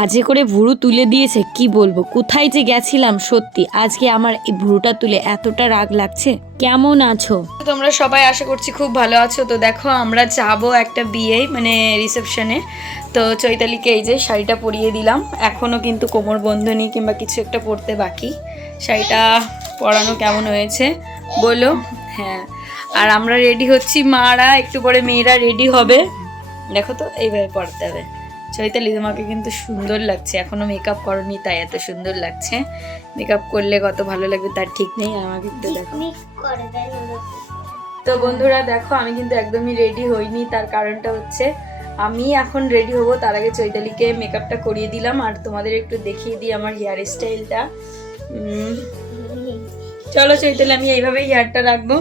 বাজে করে ভুরু তুলে দিয়েছে, কি বলবো। কোথায় যে গেছিলাম সত্যি, আজকে আমার এই ভুরুটা তুলে এতটা রাগ লাগছে। কেমন আছো তোমরা সবাই? আশা করছি খুব ভালো আছো। তো দেখো আমরা যাবো একটা বিয়ে মানে রিসেপশনে। তো চৈতালিকে এই যে শাড়িটা পরিয়ে দিলাম, এখনও কিন্তু কোমর বন্ধনী কিংবা কিছু একটা পরতে বাকি। শাড়িটা পরানো কেমন হয়েছে বলো? হ্যাঁ, আর আমরা রেডি হচ্ছি, মারা একটু পরে মেয়েরা রেডি হবে। দেখো তো এইভাবে পড়তে হবে। চৈতালি তোমাকে কিন্তু সুন্দর লাগছে, এখনো মেকআপ করনি তাই এত সুন্দর লাগছে। মেকআপ করলে কত ভালো লাগবে তার ঠিক নেই। আমাকে একটু দেখো। তো বন্ধুরা দেখো, আমি কিন্তু একদমই রেডি হইনি, তার কারণটা হচ্ছে আমি এখন রেডি হব তার আগে চৈতালিকে মেকআপটা করিয়ে দিলাম। আর তোমাদের একটু দেখিয়ে দিই আমার হেয়ার স্টাইলটা। চলো চৈতালি, আমি এইভাবে হেয়ারটা রাখবো।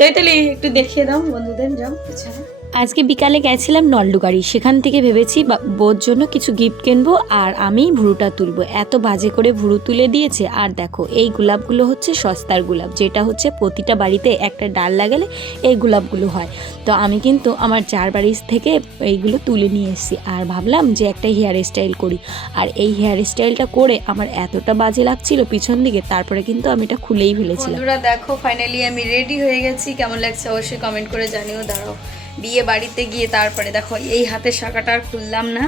চৈতালি একটু দেখিয়ে দাও বন্ধুদের। যাও পেছনে। আজকে বিকালে গেছিলাম নলডুগাড়ি, সেখান থেকে ভেবেছি বোর জন্য কিছু গিফট কিনবো আর আমি ভুরুটা তুলবো। এত বাজে করে ভুরু তুলে দিয়েছে। আর দেখো এই গোলাপগুলো হচ্ছে সস্তার গোলাপ, যেটা হচ্ছে প্রতিটা বাড়িতে একটা ডাল লাগালে এই গোলাপগুলো হয়। তো আমি কিন্তু আমার যার বাড়ির থেকে এইগুলো তুলে নিয়ে এসেছি আর ভাবলাম যে একটা হেয়ার স্টাইল করি। আর এই হেয়ার স্টাইলটা করে আমার এতটা বাজে লাগছিল পিছন দিকে, তারপরে কিন্তু আমি এটা খুলেই ফেলেছিলাম। বন্ধুরা দেখো ফাইনালি আমি রেডি হয়ে গেছি, কেমন লাগছে অবশ্যই কমেন্ট করে জানিও। দাঁড়াও, বিয়ে বাড়িতে গিয়ে তারপরে দেখো এই হাতের শাখাটা আর খুললাম না,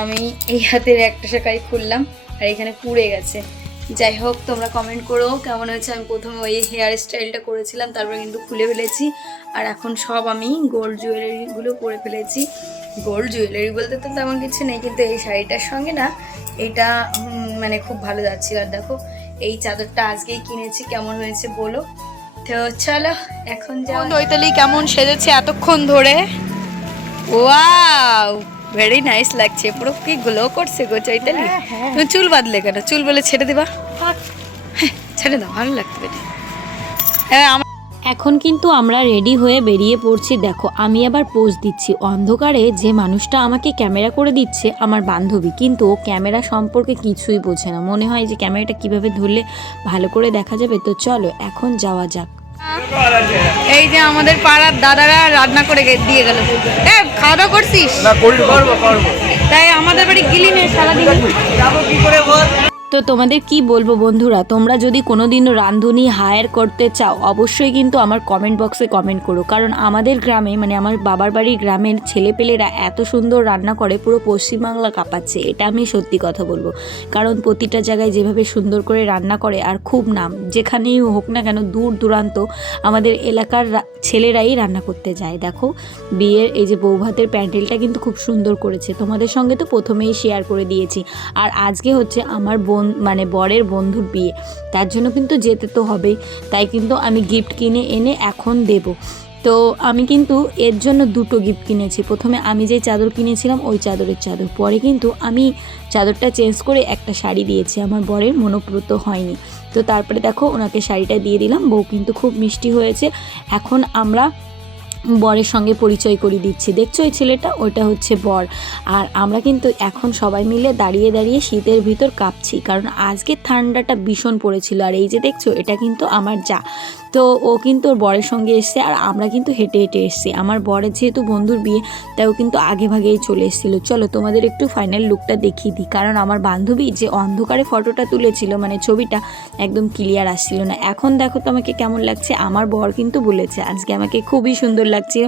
আমি এই হাতের একটা শাখাই খুললাম আর এখানে পুড়ে গেছে। যাই হোক, তোমরা কমেন্ট করো কেমন হয়েছে। আমি প্রথমে ওই হেয়ার স্টাইলটা করেছিলাম, তারপরে কিন্তু খুলে ফেলেছি। আর এখন সব আমি গোল্ড জুয়েলারিগুলো পরে ফেলেছি। গোল্ড জুয়েলারি বলতে তো তেমন কিছু নেই, কিন্তু এই শাড়িটার সঙ্গে না এটা মানে খুব ভালো যাচ্ছিল। আর দেখো এই চাদরটা আজকেই কিনেছি, কেমন হয়েছে বলো। তো চলো এখন যাও। চৈতালি কেমন সেজেছে এতক্ষণ ধরে? ওয়াও, ভেরি নাইস লাগছে, পুরো কি গ্লো করছে গো চৈতালি। তুমি চুল বাঁধলে কেন? চুল বলে ছেড়ে দিবা? ছেড়ে দাও, ভালো লাগবে। হ্যাঁ, এখন কিন্তু আমরা রেডি হয়ে বেরিয়ে পড়ছি। দেখো আমি আবার পোজ দিচ্ছি অন্ধকারে। যে মানুষটা আমাকে ক্যামেরা করে দিচ্ছে আমার বান্ধবী, কিন্তু ও ক্যামেরা সম্পর্কে কিছুই বোঝে না। মনে হয় যে ক্যামেরাটা কিভাবে ধরলে ভালো করে দেখা যাবে। তো চলো এখন যাওয়া যাক। এই যে আমাদের পাড়ার দাদারা রান্না করে দিয়ে গেল। খাওয়া দাওয়া করছিস? তাই আমাদের বাড়ি গিলি নেই সারাদিন। যাবো কি করে বল? তো তোমাদের কি বলবো বন্ধুরা, তোমরা যদি কোনোদিনও রাঁধুনি হায়ার করতে চাও অবশ্যই কিন্তু আমার কমেন্ট বক্সে কমেন্ট করো। কারণ আমাদের গ্রামে মানে আমার বাবার বাড়ির গ্রামের ছেলেপেলেরা এত সুন্দর রান্না করে, পুরো পশ্চিমবাংলা কাঁপাচ্ছে। এটা আমি সত্যি কথা বলবো, কারণ প্রতিটা জায়গায় যেভাবে সুন্দর করে রান্না করে আর খুব নাম, যেখানেই হোক না কেন দূর দূরান্ত আমাদের এলাকার ছেলেরাই রান্না করতে যায়। দেখো বিয়ের এই যে বৌভাতের প্যান্ডেলটা কিন্তু খুব সুন্দর করেছে, তোমাদের সঙ্গে তো প্রথমেই শেয়ার করে দিয়েছি। আর আজকে হচ্ছে আমার মানে বরের বন্ধুর বিয়ে, তার জন্য কিন্তু যেতে তো হবেই। তাই কিন্তু আমি গিফট কিনে এনে এখন দেব। তো আমি কিন্তু এর জন্য দুটো গিফট কিনেছি। প্রথমে আমি যে চাদর কিনেছিলাম ওই চাদরের চাদর, পরে কিন্তু আমি চাদরটা চেঞ্জ করে একটা শাড়ি দিয়েছি। আমার বরের মনোব্রত হয়নি, তো তারপরে দেখো ওনাকে শাড়িটা দিয়ে দিলাম। বউ কিন্তু খুব মিষ্টি হয়েছে। এখন আমরা বরের সঙ্গে পরিচয় করিয়ে দিচ্ছি। দেখছো এই ছেলেটা, ওইটা হচ্ছে বর। আর আমরা কিন্তু এখন সবাই মিলে দাঁড়িয়ে দাঁড়িয়ে শীতের ভিতর কাঁপছি, কারণ আজকে ঠান্ডাটা ভীষণ পড়েছিল। আর এই যে দেখছো এটা কিন্তু আমার যা, তো ও কিন্তু ওর বরের সঙ্গে এসছে আর আমরা কিন্তু হেঁটে হেঁটে এসছি। আমার বরের যেহেতু বন্ধুর বিয়ে তাই ও কিন্তু আগে ভাগেই চলে এসেছিলো। চলো তোমাদের একটু ফাইনাল লুকটা দেখিয়ে দিই, কারণ আমার বান্ধবী যে অন্ধকারে ফটোটা তুলেছিল মানে ছবিটা একদম ক্লিয়ার আসছিল না। এখন দেখো তো আমাকে কেমন লাগছে। আমার বর কিন্তু বলেছে আজকে আমাকে খুবই সুন্দর লাগছিল।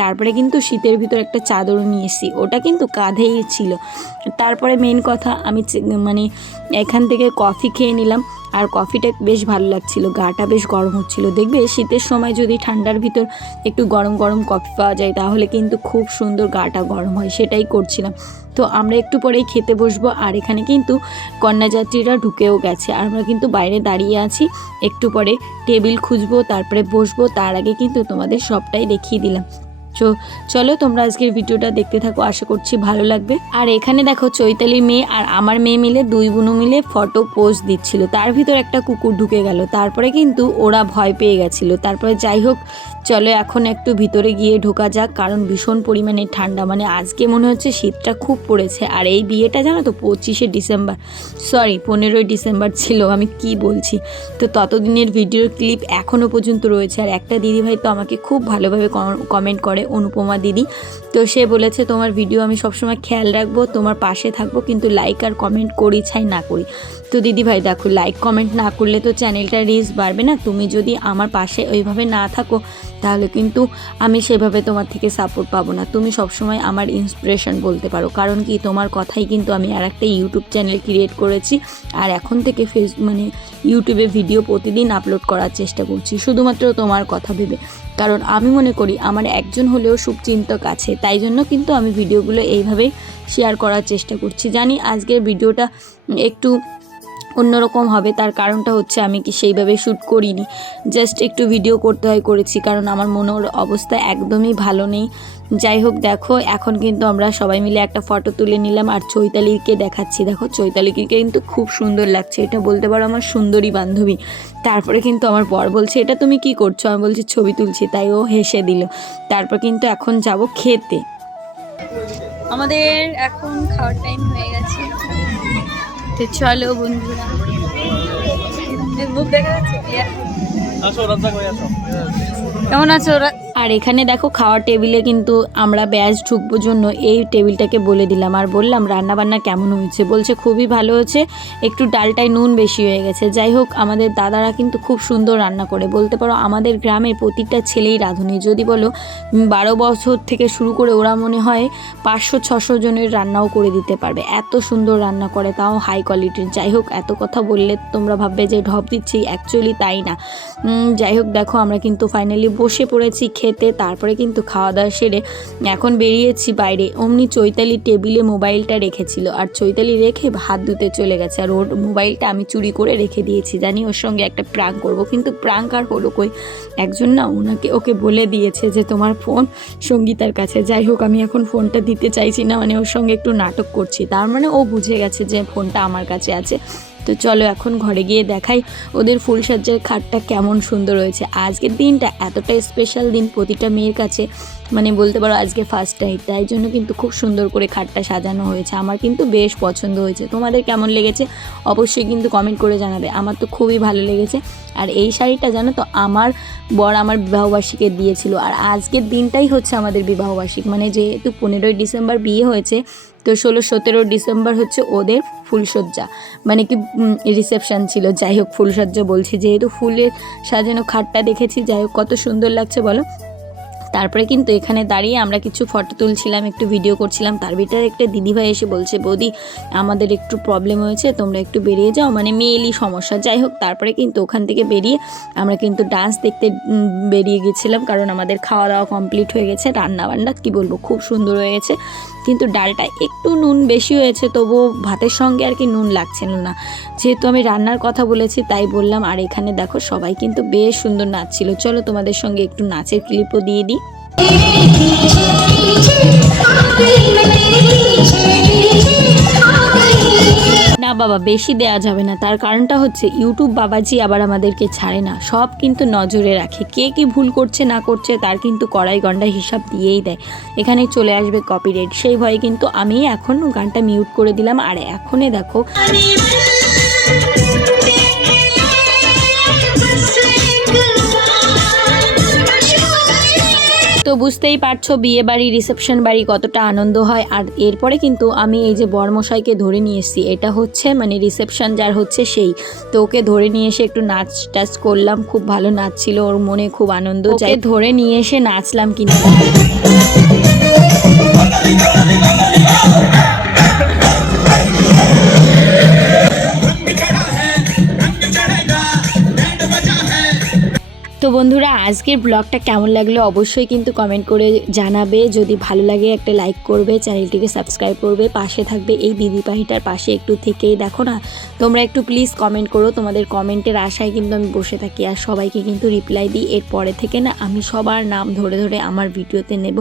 তারপরে কিন্তু শীতের ভিতর একটা চাদর নিয়ে এসেছি, ওটা কিন্তু কাঁধেই ছিল। তারপরে মেন কথা আমি মানে এখান থেকে কফি খেয়ে নিলাম, আর কফিটা বেশ ভালো লাগছিল, গাটা বেশ গরম হচ্ছিল। দেখবে শীতের সময় যদি ঠান্ডার ভিতর একটু গরম গরম কফি পাওয়া যায় তাহলে কিন্তু খুব সুন্দর গাটা গরম হয়, সেটাই করছিলাম। তো আমরা একটু পরেই খেতে বসবো। আর এখানে কিন্তু কন্যাযাত্রীরা ঢুকেও গেছে, আর আমরা কিন্তু বাইরে দাঁড়িয়ে আছি। একটু পরে টেবিল খুঁজবো, তারপরে বসবো। তার আগে কিন্তু তোমাদের সবটাই দেখিয়ে দিলাম। চলো তোমরা আজকের ভিডিওটা দেখতে থাকো, আশা করছি ভালো লাগবে। আর এখানে দেখো চৈতালির মেয়ে আর আমার মেয়ে মিলে দুই বোনও মিলে ফটো পোজ দিচ্ছিল, তার ভিতর একটা কুকুর ঢুকে গেল। তারপরে কিন্তু ওরা ভয় পেয়ে গেছিল। তারপরে যাই হোক চলো এখন একটু ভিতরে গিয়ে ঢোকা যাক, কারণ ভীষণ পরিমাণে ঠান্ডা, মানে আজকে মনে হচ্ছে শীতটা খুব পড়েছে। আর এই বিয়েটা জানো তো 25শে ডিসেম্বর, সরি 15ই ডিসেম্বর ছিল, আমি কি বলছি। তো ততদিনের ভিডিওর ক্লিপ এখনও পর্যন্ত রয়েছে। আর একটা দিদিভাই তো আমাকে খুব ভালোভাবে কমেন্ট করে, করে, অনুপমা দিদি। তো সে বলেছে তোমার ভিডিও আমি সবসময় খেয়াল রাখবো, তোমার পাশে থাকবো, কিন্তু লাইক আর কমেন্ট করি চাই না করি। তো দিদিভাই দেখো, লাইক কমেন্ট না করলে তো চ্যানেলটা রিচ বাড়বে না। তুমি যদি আমার পাশে ওইভাবে না থাকো তাহলে কিন্তু আমি সেভাবে তোমার থেকে সাপোর্ট পাবো না। তুমি সবসময় আমার ইন্সপিরেশন বলতে পারো, কারণ কি তোমার কথাই কিন্তু আমি আর একটা ইউটিউব চ্যানেল ক্রিয়েট করেছি, আর এখন থেকে ইউটিউবে ভিডিও প্রতিদিন আপলোড করার চেষ্টা করছি শুধুমাত্র তোমার কথা ভেবে। কারণ আমি মনে করি আমার একজন হলেও শুভচিন্তক আছে, তাই জন্য কিন্তু আমি ভিডিওগুলো এইভাবেই শেয়ার করার চেষ্টা করছি। জানি আজকের ভিডিওটা একটু অন্যরকম হবে, তার কারণটা হচ্ছে আমি কি সেইভাবে শ্যুট করিনি, জাস্ট একটু ভিডিও করতে হয় করেছি, কারণ আমার মনের অবস্থা একদমই ভালো নেই। যাই হোক, দেখো এখন কিন্তু আমরা সবাই মিলে একটা ফটো তুলে নিলাম, আর চৈতালিকে দেখাচ্ছি। দেখো চৈতালিকে কিন্তু খুব সুন্দর লাগছে, এটা বলতে পারো আমার সুন্দরী বান্ধবী। তারপরে কিন্তু আমার বর বলছে এটা তুমি কি করছো, আমি বলছি ছবি তুলছি, তাই ও হেসে দিল। তারপর কিন্তু এখন যাব খেতে। আমাদের এখন খাওয়ার টাইম হয়ে গেছে, তো চলো বন্ধুরা। কেমন আছো ওরা? আর এখানে দেখো খাওয়ার টেবিলে কিন্তু আমরা ব্যাচ ঢুকবো জন্য এই টেবিলটাকে বলে দিলাম, আর বললাম রান্না বান্না কেমন হয়েছে। বলছে খুবই ভালো হয়েছে, একটু ডালটায় নুন বেশি হয়ে গেছে। যাই হোক, আমাদের দাদারা কিন্তু খুব সুন্দর রান্না করে, বলতে পারো আমাদের গ্রামের প্রতিটা ছেলেই রাঁধুনি। যদি বলো 12 বছর থেকে শুরু করে ওরা মনে হয় 500-600 জনের রান্নাও করে দিতে পারবে, এত সুন্দর রান্না করে, তাও হাই কোয়ালিটির। যাই হোক, এত কথা বললে তোমরা ভাববে যে ঢপ দিচ্ছি, অ্যাকচুয়ালি তাই না। যাই হোক, দেখো আমরা কিন্তু ফাইনালি বসে পড়েছি খেতে। তারপরে কিন্তু খাওয়া দাওয়া সেরে এখন বেরিয়েছি বাইরে। অমনি চৈতালি টেবিলে মোবাইলটা রেখেছিল, আর চৈতালি রেখে হাত ধুতে চলে গেছে, আর ওর মোবাইলটা আমি চুরি করে রেখে দিয়েছি। জানি ওর সঙ্গে একটা প্রাঙ্ক করব, কিন্তু প্রাঙ্ক আর হলো কই, একজন না ওকে বলে দিয়েছে যে তোমার ফোন সঙ্গীতার কাছে। যাই হোক, আমি এখন ফোনটা দিতে চাইছি না, মানে ওর সঙ্গে একটু নাটক করছি, তার মানে ও বুঝে গেছে যে ফোনটা আমার কাছে আছে। তো চলো এখন ঘরে গিয়ে দেখাই ওদের ফুলসজ্জার খাটটা কেমন সুন্দর হয়েছে। আজকের দিনটা এতটা স্পেশাল দিন প্রতিটা মেয়ের কাছে, মানে বলতে পারো আজকে ফার্স্ট নাইট, তাই জন্য কিন্তু খুব সুন্দর করে খাটটা সাজানো হয়েছে। আমার কিন্তু বেশ পছন্দ হয়েছে, তোমাদের কেমন লেগেছে অবশ্যই কিন্তু কমেন্ট করে জানাবে। আমার তো খুবই ভালো লেগেছে। আর এই শাড়িটা জানো তো আমার বর আমার বিবাহবার্ষিকী দিয়েছিল, আর আজকের দিনটাই হচ্ছে আমাদের বিবাহবার্ষিকী, মানে যেহেতু 15ই ডিসেম্বর বিয়ে হয়েছে, তো 16-17 ডিসেম্বর হচ্ছে ওদের ফুলসজ্জা, মানে কি রিসেপশন ছিল। যাই হোক, ফুলসজ্জা বলছি যেহেতু ফুলের সাজানো খাটটা দেখেছি। যাই হোক, কত সুন্দর লাগছে বলো। তারপরে কিন্তু এখানে দাঁড়িয়ে আমরা কিছু ফটো তুলছিলাম, একটু ভিডিও করছিলাম। তার ভিতরে একটা দিদিভাই এসে বলছে বৌদি আমাদের একটু প্রবলেম হয়েছে, তোমরা একটু বেরিয়ে যাও, মানে মেয়েলি সমস্যা। যাই হোক, তারপরে কিন্তু ওখান থেকে বেরিয়ে আমরা কিন্তু ডান্স দেখতে বেরিয়ে গেছিলাম, কারণ আমাদের খাওয়া দাওয়া কমপ্লিট হয়ে গেছে। রান্না বান্না কি বলবো, খুব সুন্দর হয়ে গেছে, কিন্তু ডালটা একটু নুন বেশি হয়েছে, তবুও ভাতের সঙ্গে আর কি নুন লাগছিল না। যেহেতু আমি রান্নার কথা বলেছি তাই বললাম। আর এখানে দেখো সবাই কিন্তু বেশ সুন্দর নাচছিল। চলো তোমাদের সঙ্গে একটু নাচের ক্লিপও দিয়ে দিই। না বাবা, বেশি দেয়া যাবে না, তার কারণটা হচ্ছে ইউটিউব বাবাজি আবার আমাদেরকে ছাড়ে না, সব কিন্তু নজরে রাখে। কে কি ভুল করছে না করছে তার কিন্তু কড়াই গন্ডা হিসাব দিয়েই দেয়। এখানে চলে আসবে কপিরাইট, সেই ভয়ে কিন্তু আমি এখন গানটা মিউট করে দিলাম। আর এখনই দেখো তো বুঝতেই পারছো বিয়ে বাড়ি রিসেপশন বাড়ি কতটা আনন্দ হয়। আর এরপরে কিন্তু আমি এই যে বরমশাইকে ধরে নিয়ে এসেছি, এটা হচ্ছে মানে রিসেপশন যার হচ্ছে সেই, তো ওকে ধরে নিয়ে এসে একটু নাচ টাচ করলাম, খুব ভালো নাচছিল, ওর মনে খুব আনন্দ। যাই ধরে নিয়ে এসে নাচলাম কিন্তু। তো বন্ধুরা, আজকের ব্লগটা কেমন লাগলো অবশ্যই কিন্তু কমেন্ট করে জানাবে। যদি ভালো লাগে একটা লাইক করবে, চ্যানেলটিকে সাবস্ক্রাইব করবে, পাশে থাকবে। এই দিদি পাখিটার পাশে একটু থেকেই দেখো না, তোমরা একটু প্লিজ কমেন্ট করো, তোমাদের কমেন্টের আশায় কিন্তু আমি বসে থাকি, আর সবাইকে কিন্তু রিপ্লাই দিই। এরপরে থেকে না আমি সবার নাম ধরে ধরে আমার ভিডিওতে নেব।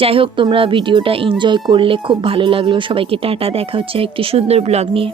যাই হোক, তোমরা ভিডিওটা এনজয় করলে খুব ভালো লাগলো। সবাইকে টাটা, দেখা হচ্ছে একটি সুন্দর ব্লগ নিয়ে।